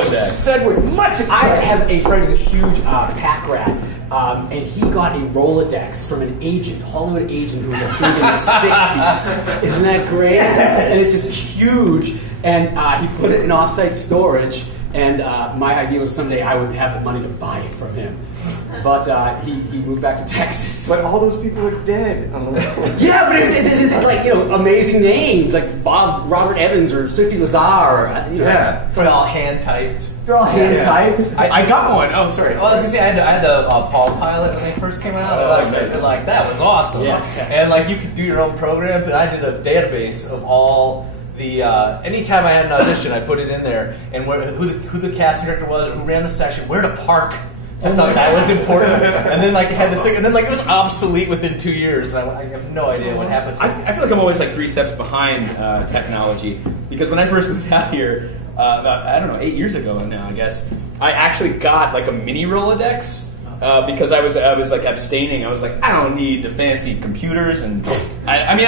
said with much excitement. I have a friend who's a huge pack rat. And he got a Rolodex from an agent, Hollywood agent who was a big in the 60s. Isn't that great? Yes. And it's just huge. And he put it in offsite storage. And my idea was someday I would have the money to buy it from him. But he moved back to Texas. But all those people are dead. Yeah, but it's like, you know, amazing names like Robert Evans or Swifty Lazar. Yeah, so they're all hand typed. They're all hand typed. I got one. Oh, sorry. Well, I was gonna say I had the Palm Pilot when they first came out. Like that was awesome. Yes. And like you could do your own programs, and I did a database of all the. Anytime I had an audition, I put it in there, and who the casting director was, or who ran the session, where to park. I thought that was important, and then like it had this thing, and then like it was obsolete within 2 years, and I have no idea what happened to it. I feel like I'm always like 3 steps behind technology, because when I first moved out here, about, I don't know, 8 years ago now, I guess, I actually got like a mini Rolodex. Because I was like abstaining. I was like, I don't need the fancy computers, and I was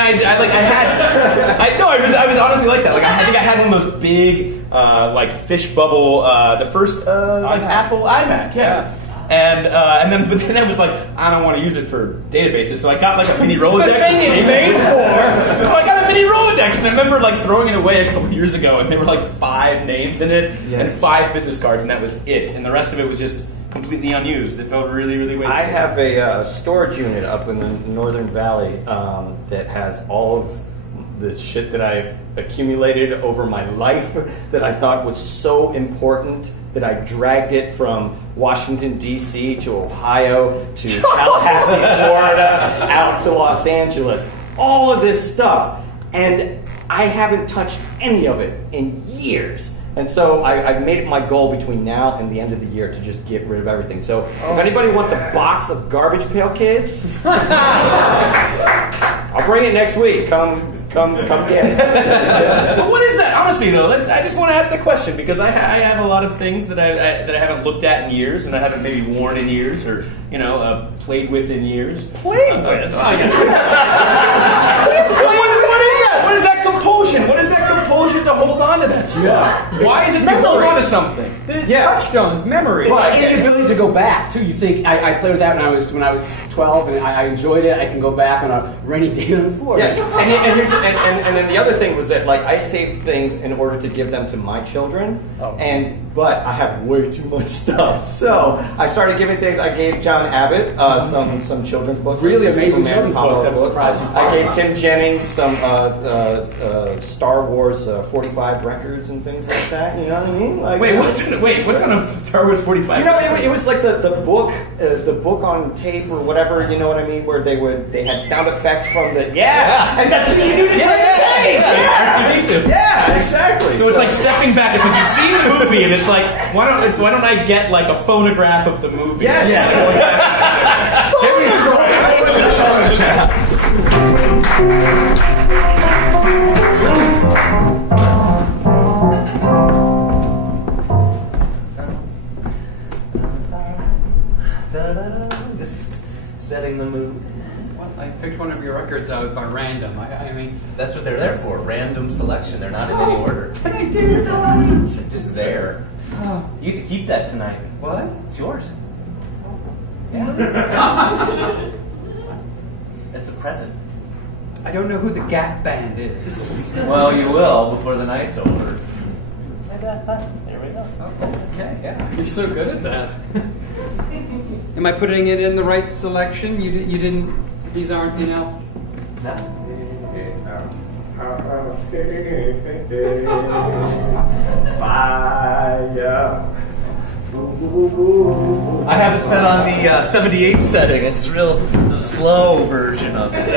honestly like that. Like I think I had one of those big like fish bubble, the first like Apple iMac, yeah. And then I was like, I don't want to use it for databases, so I got like a mini Rolodex. The thing it's made for. So I got a mini Rolodex, and I remember like throwing it away a couple years ago, and there were like 5 names in it and 5 business cards, and that was it. And the rest of it was just completely unused. It felt really, really wasteful. I have a storage unit up in the Northern Valley that has all of the shit that I've accumulated over my life that I thought was so important that I dragged it from Washington, D.C. to Ohio to Tallahassee, Florida, out to Los Angeles. All of this stuff. And I haven't touched any of it in years. And so I've made it my goal between now and the end of the year to just get rid of everything. So if anybody wants a box of Garbage Pail Kids, I'll bring it next week. Come get it. But what is that? Honestly, though, I just want to ask the question, because I have a lot of things that I haven't looked at in years, and I haven't maybe worn in years, or played with in years. Played with? What is that? What is that compulsion? What is that compulsion to hold on to that stuff? Yeah. Why is it to hold on to something? Touchstones, memory. Well, and the ability to go back too. You think I played with that when I was 12, and I enjoyed it. I can go back on a rainy day on the floor. Yes, and then the other thing was that like I saved things in order to give them to my children, but I have way too much stuff. So I started giving things. I gave John Abbott some children's books, really amazing children's books. I'm surprised. I gave Tim Jennings some Star Wars 45 records and things like that. You know what I mean? Like, what's on a Star Wars 45? You know, it was like the book on tape or whatever. You know what I mean? Where they had sound effects from the and that's what you do to Yeah, exactly. So it's like stepping back. It's like you've seen the movie, and it's like why don't I get like a phonograph of the movie? Yes. Just setting the mood. I picked one of your records out by random. I mean, that's what they're there for. Random selection. They're not in any order. And I did it right. They're just there. You get to keep that tonight. What? It's yours. Yeah. It's a present. I don't know who the Gap Band is. Well, you will before the night's over. There we go. Okay, yeah. You're so good at that. Am I putting it in the right selection? You didn't. These aren't, No. Fire. I have it set on the 78 setting. It's real slow version of it.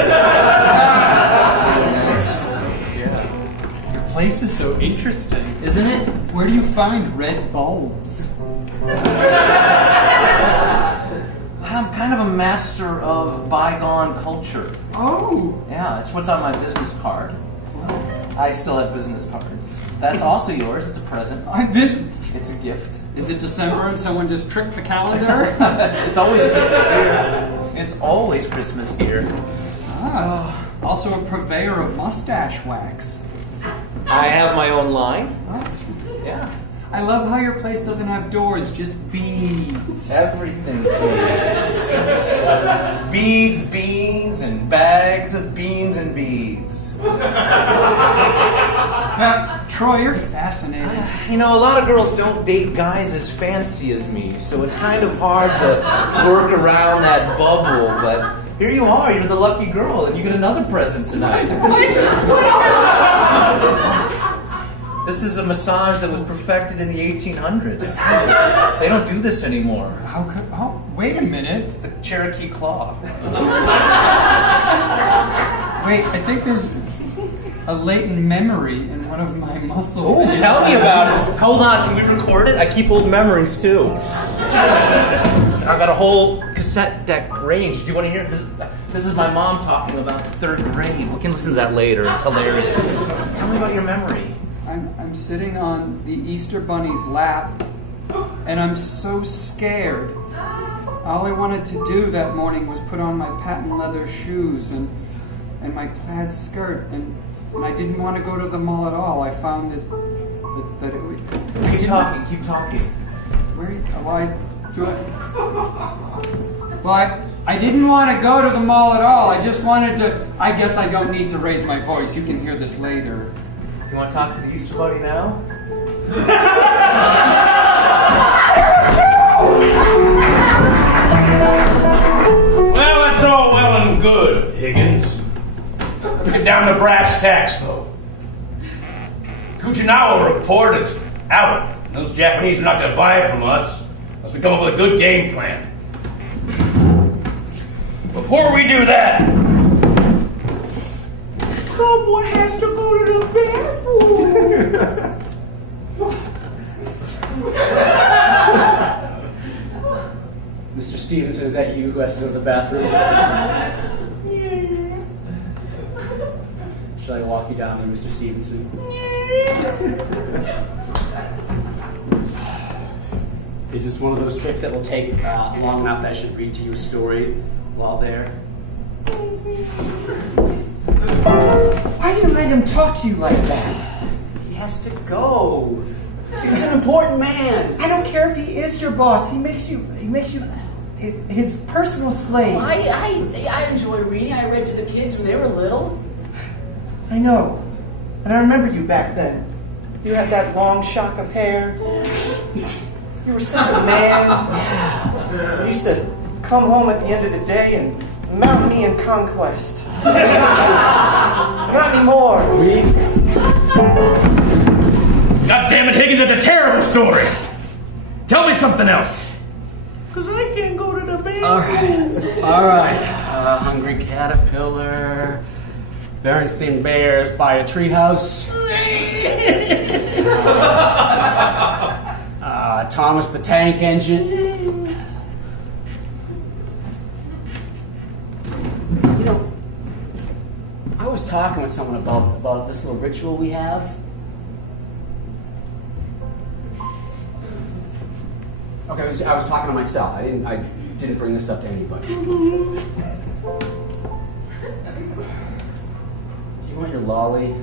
Nice. Your place is so interesting, Isn't it? Where do you find red bulbs? I'm kind of a master of bygone culture. Oh. Yeah, it's what's on my business card. I still have business cards. That's also yours. It's a present. It's a gift. Is it December and someone just tricked the calendar? It's always Christmas here. It's always Christmas here. Also a purveyor of mustache wax. I have my own line. Oh. Yeah. I love how your place doesn't have doors, just beads. Everything's beads. Beads, beans, and bags of beans and beads. Troy, you're fascinating. You know, a lot of girls don't date guys as fancy as me, so it's kind of hard to work around that bubble, but here you are, you're the lucky girl, and you get another present tonight. This is a massage that was perfected in the 1800s. They don't do this anymore. How could... Oh, wait a minute. It's the Cherokee claw. Wait, I think there's a latent memory in one of my muscles. Oh, tell me about it. Hold on, can we record it? I keep old memories, too. I got a whole cassette deck range. Do you want to hear this? This is my mom talking about the 3rd grade. We can listen to that later. It's hilarious. Tell me about your memory. I'm sitting on the Easter Bunny's lap, and I'm so scared. All I wanted to do that morning was put on my patent leather shoes and my plaid skirt, and I didn't want to go to the mall at all. I found that it would... Keep talking, keep talking. Where? I didn't want to go to the mall at all. I just wanted to... I guess I don't need to raise my voice. You can hear this later. You want to talk to the Easter Bunny now? Well, that's all well and good, Higgins. Let's get down to brass tacks, though. Kuchinawa report is out. Those Japanese are not going to buy it from us unless we come up with a good game plan. Before we do that, someone has to go to the bathroom. Mr. Stevenson, is that you who has to go to the bathroom? Yeah. Should I walk you down there, Mr. Stevenson? Is this one of those trips that will take long enough that I should read to you a story while there? Why do you let him talk to you like that? He has to go. He's an important man. I don't care if he is your boss. He makes you his personal slave. Well, I enjoy reading. I read to the kids when they were little. I know. And I remember you back then. You had that long shock of hair. You were such a man. You used to come home at the end of the day and mount me in conquest. Not anymore. God damn it, Higgins, that's a terrible story. Tell me something else. Because I can't go to the bathroom. All right. Hungry caterpillar. Berenstain Bears by a treehouse. Thomas the Tank Engine. You know, I was talking with someone about this little ritual we have. Okay, I was talking to myself. I didn't bring this up to anybody. Do you want your lolly?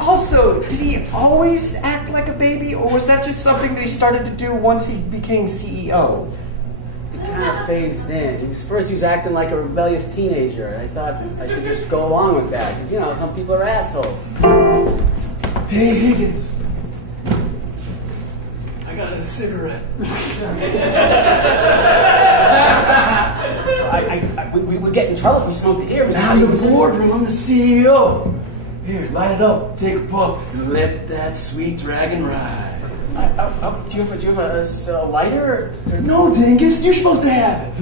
Also, did he always act like a baby, or was that just something that he started to do once he became CEO? It kind of phased in. He was acting like a rebellious teenager, and I thought I should just go along with that. Because, you know, some people are assholes. Hey, Higgins. I got a cigarette. We would get in trouble if we smoked it here. I'm the boardroom. I'm the CEO. Here, light it up. Take a puff. And let that sweet dragon ride. Do you have a lighter? No, dingus. You're supposed to have it.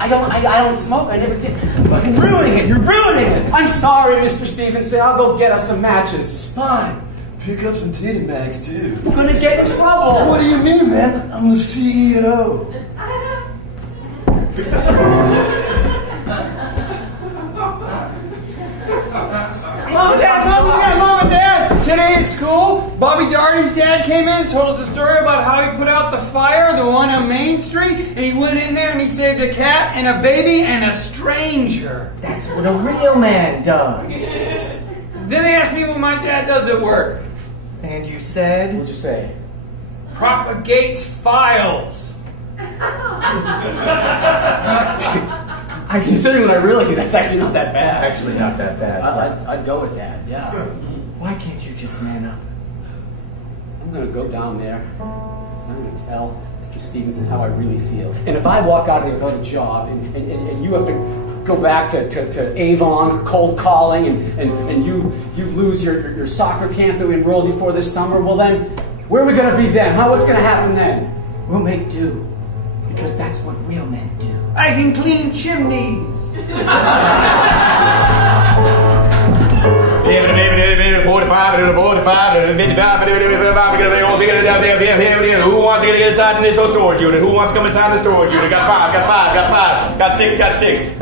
I don't smoke. I never did. Fucking ruining it. You're ruining it. I'm sorry, Mr. Stevenson. I'll go get us some matches. Fine. Pick up some titty mags, too. We're gonna get in trouble. What do you mean, man? I'm the CEO. Mom and Dad! Today at school, Bobby Darty's dad came in and told us a story about how he put out the fire, the one on Main Street, and he went in there and he saved a cat and a baby and a stranger. That's what a real man does. This like that doesn't work. And you said? What'd you say? Propagates files. I'm considering what I really do. That's actually not that It's bad. actually not that bad. I'd go with that. Yeah. Why can't you just man up? I'm gonna go down there. I'm gonna tell Mr. Stevenson how I really feel. And if I walk out of here without a job, and you have to go back to Avon, cold calling, and you lose your soccer camp that we enrolled you for this summer, well then, where are we gonna be then? What's gonna happen then? We'll make do, because that's what real men do. I can clean chimneys. 45, 55, who wants to get inside in this whole storage unit? Who wants to come inside the storage unit? Got 5, got 6, got 7,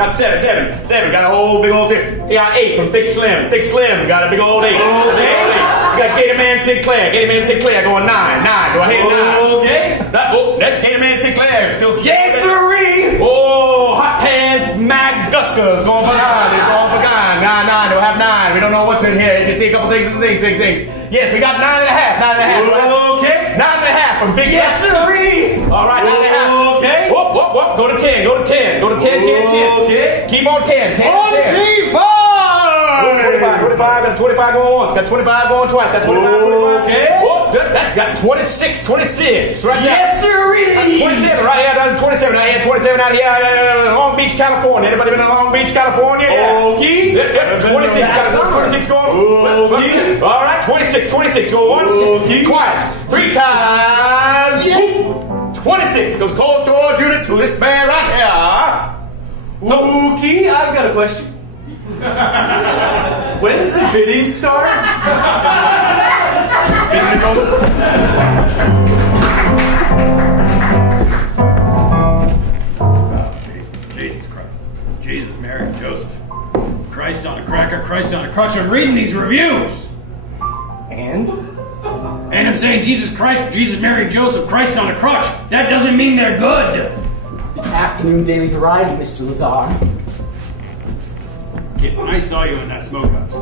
got a whole big old thing. You got 8 from Thick Slim, got a big old 8. You got Gator Man Sinclair, going 9. Do I hit 9? Okay. That Gator Man Sinclair still. Yes, sirree. Oh, Hot Pants Magusca's going for 9. He's going for 9. 9. Do I have 9? We don't know what's in here. You can see a couple things. Yes, we got 9.5. Okay. 9.5 from Big Yes, sirree. All right, 9.5. Okay. Whoop. Go to 10. Go to 10. Okay. Keep on 10. 10. On G5. 25. Got 25 going once. Got 25 going twice. Got 25. Okay. Whoop. That got 26. Right Yes, sirree. 27 right here. 27 out here. 27 out here. Long Beach, California. Anybody been in Long Beach, California? Okay. Yep. 26. Got 26 going. Okay. All right. 26 going once. Okay. Twice. 3 times. Yeah. 26 goes cold storage unit to this man right here. Okay, I've got a question. When's the bidding start? Business over. Jesus Christ. Jesus, Mary, and Joseph. Christ on a cracker, Christ on a crutch. I'm reading these reviews. And? And I'm saying Jesus Christ, Jesus, Mary, and Joseph, Christ on a crutch. That doesn't mean they're good. The afternoon daily variety, Mr. Lazar. Kid, when I saw you in that smokehouse,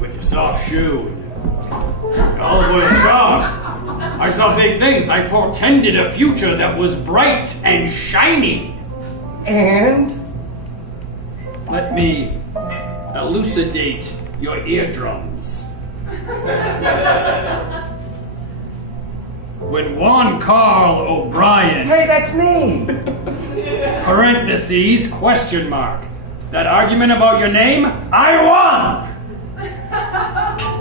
with your soft shoe and your olive oil charm, I saw big things. I portended a future that was bright and shiny. And? Let me elucidate your eardrums. When Juan Carl O'Brien, Hey, that's me! parentheses, question mark, that argument about your name, I won!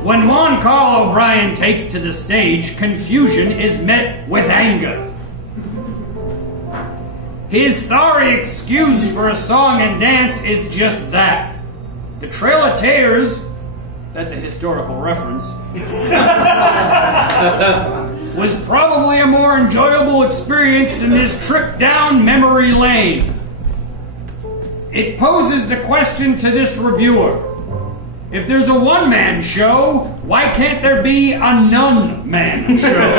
When Juan Carl O'Brien takes to the stage, confusion is met with anger. His sorry excuse for a song and dance is just that. The Trail of Tears, that's a historical reference, was probably a more enjoyable experience than this trip down memory lane. It poses the question to this reviewer. If there's a one-man show, why can't there be a none-man show?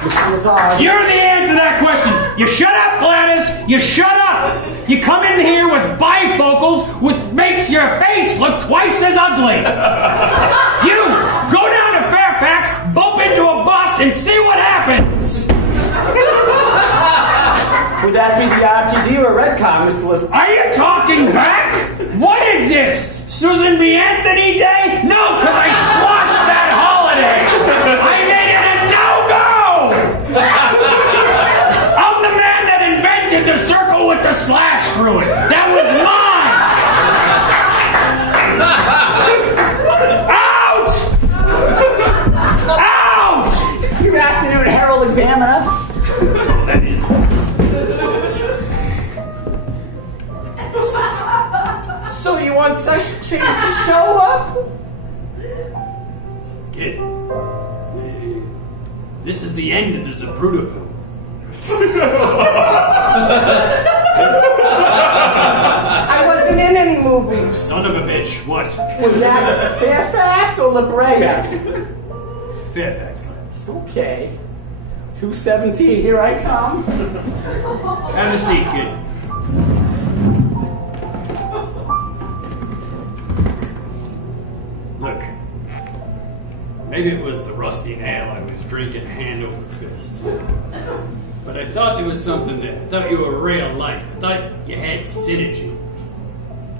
Mr. Lazar. You're the answer to that question. You shut up, Gladys. You shut up. You come in here with bifocals, which makes your face look twice as ugly. You go down to Fairfax, bump into a bus, and see what happens. Would that be the RTD or Redcon, Mr. Lazar? Are you talking back? What is this? Susan B. Anthony Day? No, because I squashed that holiday. I made it a no-go. I'm the man that invented the circle with the slash through it. That was mine. Out! Out! Your afternoon Herald Examiner. That is. So you want such change to show up? Kid, this is the end of the Zapruder film. I wasn't in any movies. Son of a bitch, what? Was that Fairfax or La Brea? Fairfax Labs. Okay. 217, here I come. Have a seat, kid. Maybe it was the rusty nail I was drinking hand over fist. But I thought there was something there. I thought you were real light. I thought you had synergy.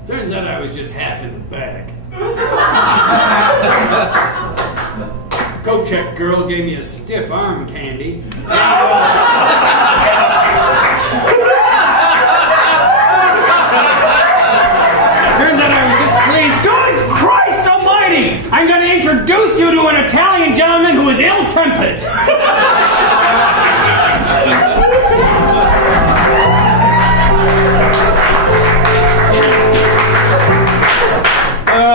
Turns out I was just half in the bag. Coat check girl gave me a stiff arm candy. Turns out I was just pleased. Good Christ almighty! I'm going to introduce you to an Italian gentleman who is ill-tempered.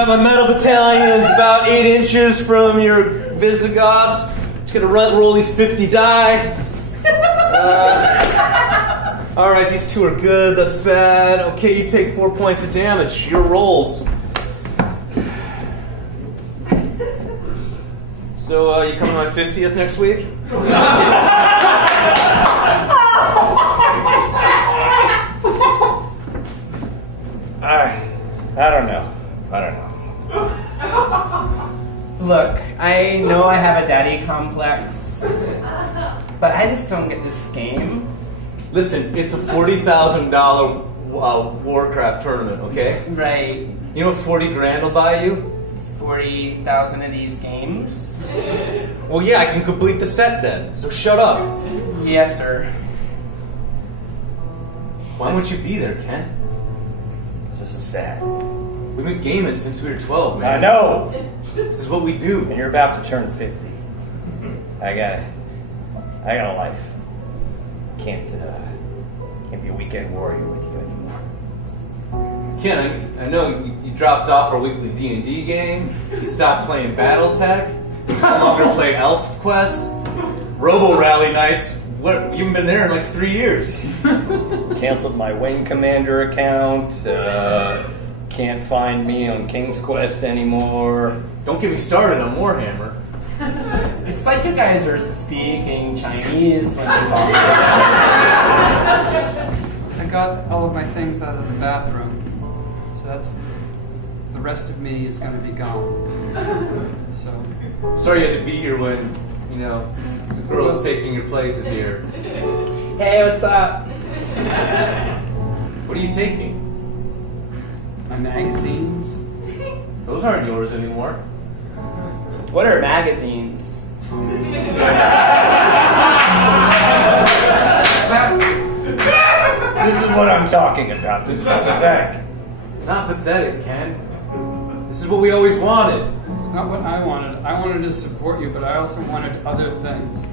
My metal battalion's about 8 inches from your Visigoths. Just gonna roll these 50 die. Alright, these 2 are good, that's bad. Okay, you take 4 points of damage. Your rolls. So, you coming on my 50th next week? I don't know. Look, I know I have a daddy complex, but I just don't get this game. Listen, it's a $40,000 Warcraft tournament, okay? Right. You know what 40 grand will buy you? 40,000 of these games? Well, yeah, I can complete the set then, so shut up. Yes, sir. Why won't you be there, Ken? This is sad. We've been gaming since we were 12, man. I know. This is what we do. And you're about to turn 50. I got a life. Can't be a weekend warrior with you anymore. Ken, I know you dropped off our weekly D&D game. You stopped playing BattleTech. You no longer play Elf Quest. Robo Rally Nights. What? You haven't been there in like 3 years. Canceled my Wing Commander account. Can't find me on King's Quest anymore. Don't get me started on Warhammer. It's like you guys are speaking Chinese when you talk. I got all of my things out of the bathroom, so that's the rest of me is going to be gone. So Sorry you had to be here when, the girl's taking your places here. Hey, what's up? What are you taking? my magazines. Those aren't yours anymore. What are magazines? This is what I'm talking about. This is pathetic. It's not pathetic, Ken. This is what we always wanted. It's not what I wanted. I wanted to support you, but I also wanted other things.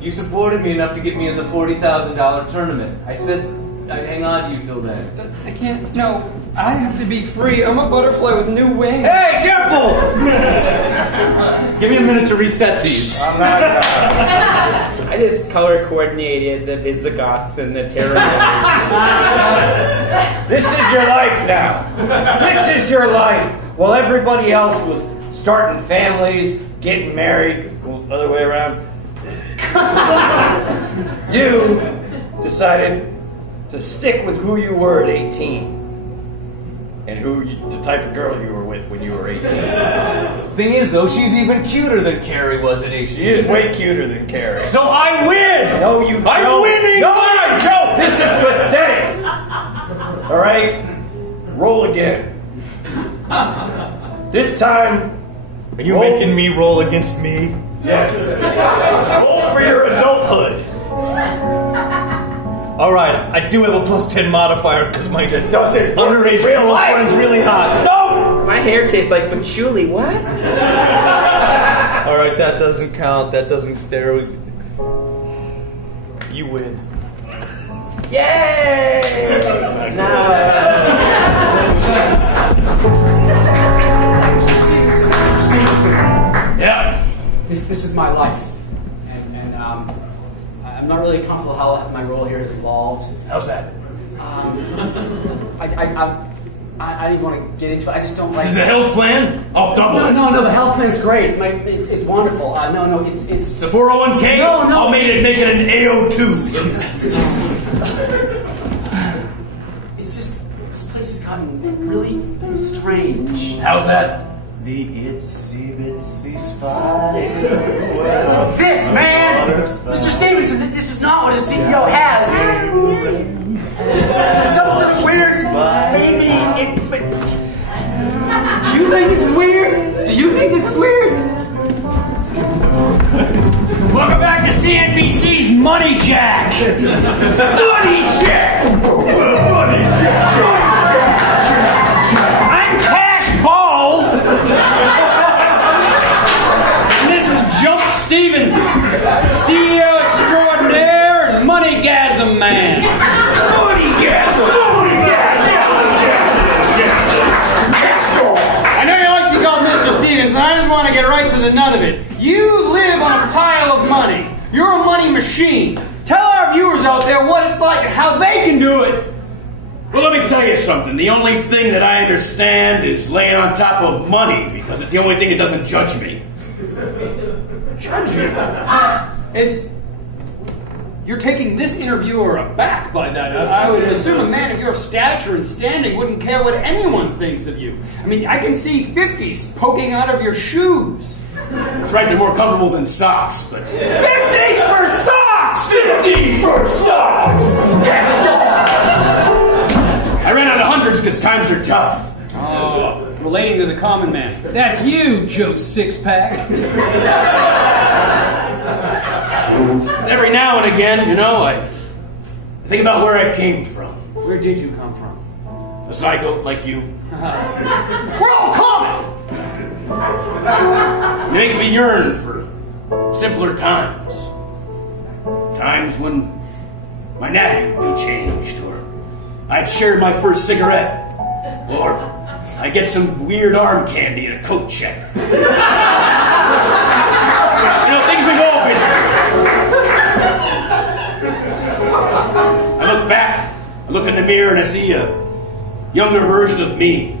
You supported me enough to get me in the $40,000 tournament. I said I'd hang on to you till then. I can't. No, I have to be free. I'm a butterfly with new wings. Hey, careful! Give me a minute to reset these. I'm not. I just color coordinated the Visigoths and the Terror. This is your life now. This is your life. While everybody else was starting families, getting married, well, other way around, you decided to stick with who you were at 18 and the type of girl you were with when you were 18. Thing is, though, she's even cuter than Carrie was at 18. She is way cuter than Carrie. So I win! No, you don't. I'm winning! No, you don't! This is pathetic! All right? Roll again. This time... Are you making me roll against me? Yes. Roll for your adulthood. Alright, I do have a +10 modifier because my doesn't underage girlfriend's really hot. No! My hair tastes like patchouli. What? Alright, that doesn't count. That doesn't... There we... You win. Yay! No. Yeah. This is my life, and I'm not really comfortable how my role here has evolved. How's that? I didn't want to get into it. I just don't like. Is the health plan? I'll double it. No. The health plan's great. It's wonderful. No. It's It's a 401k? No. I'll make it an AO2. It's just this place has gotten really strange. How's that? the itsy bitsy spider. This, man! Mr. Stevenson, this is not what a CEO has. Some sort of weird baby. Do you think this is weird? Do you think this is weird? Welcome back to CNBC's Money Jack! Money Jack! Money Jack! I'm Cash Balls! And this is Jump Stevens, CEO extraordinaire and Moneygasm man. Moneygasm! Moneygasm! I know you like to be called Mr. Stevens, and I just want to get right to the nut of it. You live on a pile of money. You're a money machine. Tell our viewers out there what it's like and how they can do it. Well, let me tell you something. The only thing that I understand is laying on top of money, because it's the only thing that doesn't judge me. Judge you? You're taking this interviewer aback by that. I would assume a man of your stature and standing wouldn't care what anyone thinks of you. I mean, I can see 50s poking out of your shoes. That's right, they're more comfortable than socks, but... 50s for socks! 50s for socks! I ran out of hundreds because times are tough. Oh, relating to the common man. That's you, Joe Sixpack. Every now and again, you know, I think about where I came from. Where did you come from? A zygote like you. We're all common! It makes me yearn for simpler times. Times when my nappy would be changed, or I'd shared my first cigarette, or I'd get some weird arm candy in a coat check. You know, things we've all been through. I look back, I look in the mirror, and I see a younger version of me.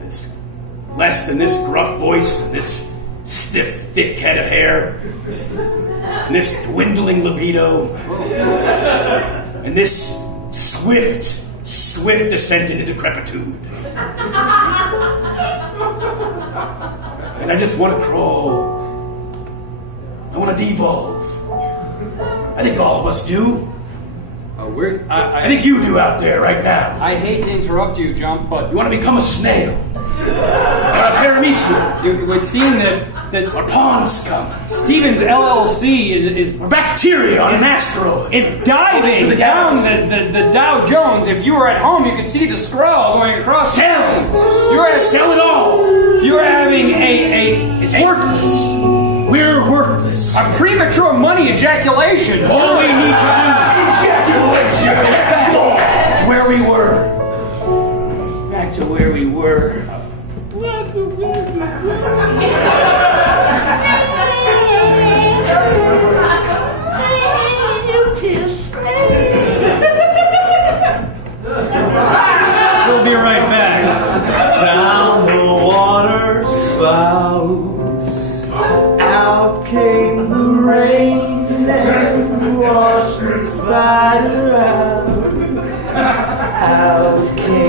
It's less than this gruff voice, and this stiff, thick head of hair, and this dwindling libido, and this swift descent into decrepitude. And I just want to crawl. I want to devolve. I think all of us do. I think you do out there right now. I hate to interrupt you, Jump, but... You want to become a snail. Or a paramecium. It would seem that or pond scum. Stevens LLC is or bacteria on an asteroid. Is diving down the Dow Jones. If you were at home, you could see the scroll going across. Sell it. Sell it all. You're having It's worthless. We're worthless. A premature money ejaculation. All we need to do. Ejaculation. Back to where we were. Back to where we were. We'll be right back. Down the water spout, out came the rain and washed the spider out. Out came